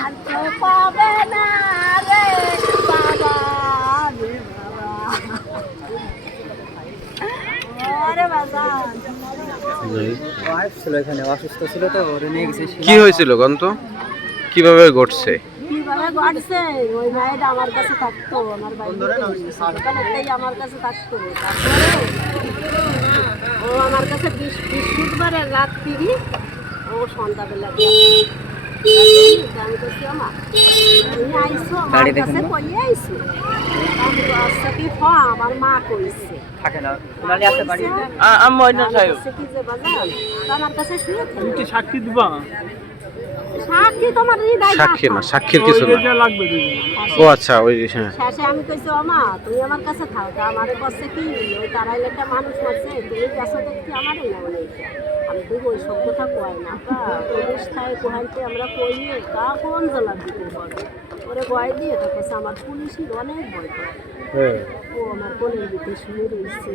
আর তো পাবে না রে বাবা রে বাবা। আরে বাবা ছিল এখানে অসুস্থ ছিল তো ওরে নিয়ে গেছে। কি হয়েছিল গন্ত, কিভাবে ঘটছে? কিভাবে ঘটছে, ওই মায়েরা আমার কাছে থাকতো, আমার বাড়িতেই আমার কাছে থাকতো। তারপরে ও আমার কাছে বৃহস্পতিবারে রাত্রি ও সন্ধ্যাবেলা আমি করছি আমা তুমি আইসো আমার কাছে কইয়ে আইসো। আমি তো আচ্ছা কি আমার মা কইছে থাকে না উনালি আছে বাড়ি কি যে বাজান আমার কাছে শুয়ে তুমি সাক্ষী দিবা? সাক্ষী তোমার সাক্ষী না, সাক্ষীর কিছু না। লাগবে ও আচ্ছা, ওই হ্যাঁ। শেষে আমি কইছি আমা তুমি আমার কাছে থাকো, আমারে কাছে কি ওই তারাইল একটা মানুষ আছে, তুমি গেছো দেখছি আমারই না বলে আমি তো ওই সব কথা কয় না পুলিশ থায় কোহাইতে আমরা কইলে তা কোন জেলার দিতে পারবো ওরে ভয় দিয়ে থাকছে। আমার পুলিশের অনেক ভয় করে। ও আমার কোলের দিকে শুয়ে রয়েছে,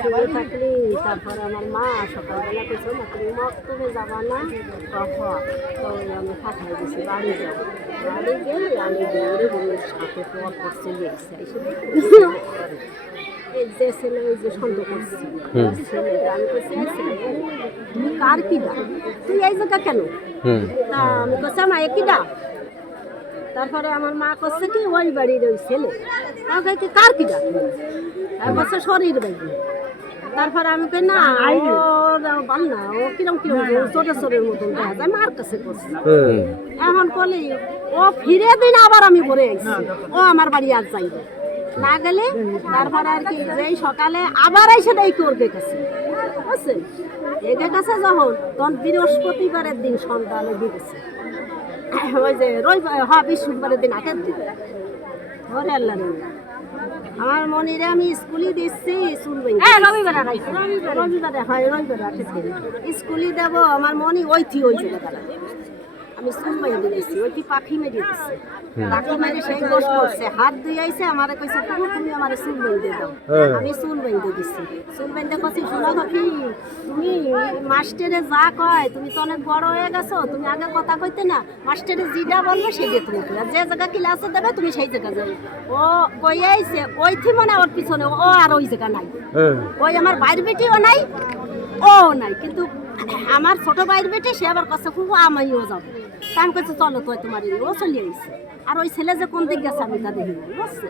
শুয়ে থাকলে তারপর আমার মা সকালবেলা কইছে না তুমি মক্তবে যাবা না, তখন তো আমি পাঠাই দিছি বাড়ি যাবো। বাড়ি গেলে আমি দৌড়ে বোনের সাথে পর করছে গেছে এই যে ছেলে ওই যে সন্দেহ করছি ছেলে আমি কইছি তুমি কার কি দা, তুই এই জায়গা কেন? তা আমি কইছি মা একই দা। তারপরে আমার মা করছে কি ওই বাড়ির ওই ছেলে, তাকে কি কার কি ডাক বলছে শরীর বাইরে। তারপরে আমি কই না বাল না ও কিরম কিরম চোরে চোরের মতন দেখা যায়, মার কাছে করছে। এখন বলি ও ফিরে দিন আবার আমি ভরে আইছি, ও আমার বাড়ি আর যাইবে না গেলে। তারপরে আর কি যেই সকালে আবার এসে দেই করবে কাছে বুঝছেন, এদের কাছে যখন তখন বৃহস্পতিবারের দিন সন্ধ্যালে দিয়েছে, ওই যে রবিবার হ্যাঁ বৃহস্পতিবারের দিন আগের দিন ওরে আল্লাহ আমার মনিরে আমি স্কুলে দিচ্ছি রবিবারে হয় রবিবারে স্কুলে দেবো আমার মনি ওইথি ওই জায়গাটা আমি চুল বেঁধে দিচ্ছি, ওইটি পাখি মেরে দিচ্ছি, পাখি মেরে সেই বস করছে হাত ধুয়ে আইসে আমারে কইছে তুমি আমার চুল বেঁধে দাও। আমি চুল বেঁধে দিচ্ছি, চুল বেঁধে কছি শোনা পাখি তুমি মাস্টারে যা কয় তুমি তো অনেক বড় হয়ে গেছো, তুমি আগে কথা কইতে না, মাস্টারে যেটা বলবে সেইটা তুমি কইরা, যে জায়গা ক্লাসে দেবে তুমি সেই জায়গা যাবে। ও কই আইছে ওইথি মানে ওর পিছনে ও আর ওই জায়গা নাই, ওই আমার বাইর বেটিও নাই ও নাই, কিন্তু আমার ছোট ভাইয়ের বেটে সে আবার কাছে খুব আমিও যাবো। তা আমি কাছে চলো তো তোমার ও চলে আইছে, আর ওই ছেলে যে কোন দিক গেছে আমি তা দেখি বুঝছে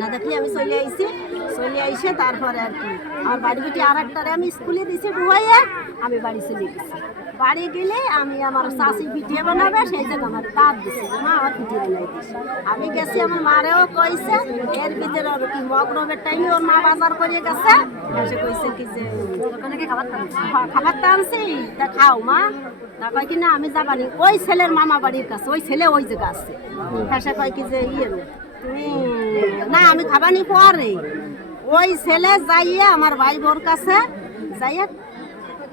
না, দেখলি আমি চলে আইছি, চলে আইসে তারপরে আর কি আমার বাড়ি বেটি আর একটারে আমি স্কুলে দিছি ডুবাইয়ে আমি বাড়ি চলে গেছি। বাড়ি গেলে আমি আমার চাষি পিঠিয়ে বানাবে সেই জন্য আমার দাঁত দিচ্ছে মা আমার পিঠিয়ে বানাই দিচ্ছে। আমি গেছি আমার মারেও কইছে, এর ভিতরে আর কি মগরবের টাইমে ওর মা বাজার করে গেছে, এসে কইছে কি যে ওখানে কি খাবার টানছি তা খাও মা। তা কয় কি না আমি যাবানি, ওই ছেলের মামা বাড়ির কাছে ওই ছেলে ওই জায়গা আছে, সে কয় কি যে ইয়ে তুমি না আমি খাবানি পরে ওই ছেলে যাইয়ে আমার ভাই বোর কাছে যাইয়ে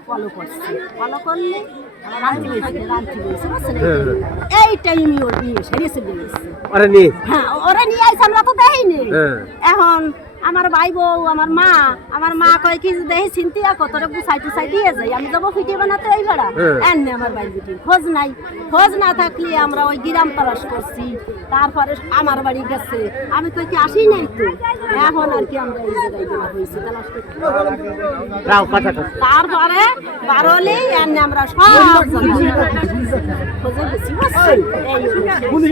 ফলো করছে, ফলো করলে এই টাইমে ওর বিয়ে সেরে চলে গেছে। হ্যাঁ ওরা নিয়ে আইসে আমরা তো দেখিনি। এখন আমার ভাই বউ আমার মা কয় কি দেখি চিন্তা কতটা গুছাই টুছাই দিয়ে যাই, আমি যাবো ফিটে বানাতে ওই বেড়া এনে আমার বাড়ি বিটি খোঁজ নাই, খোঁজ না থাকলে আমরা ওই গ্রাম তালাশ করছি, তারপরে আমার বাড়ি গেছে আমি কই কি আসি নাই তো, এখন আর কি আমরা এই জায়গায় গেলা হয়েছি তালাশ করছি। তারপরে বারোলেই এনে আমরা সব খোঁজে গেছি বুঝছি।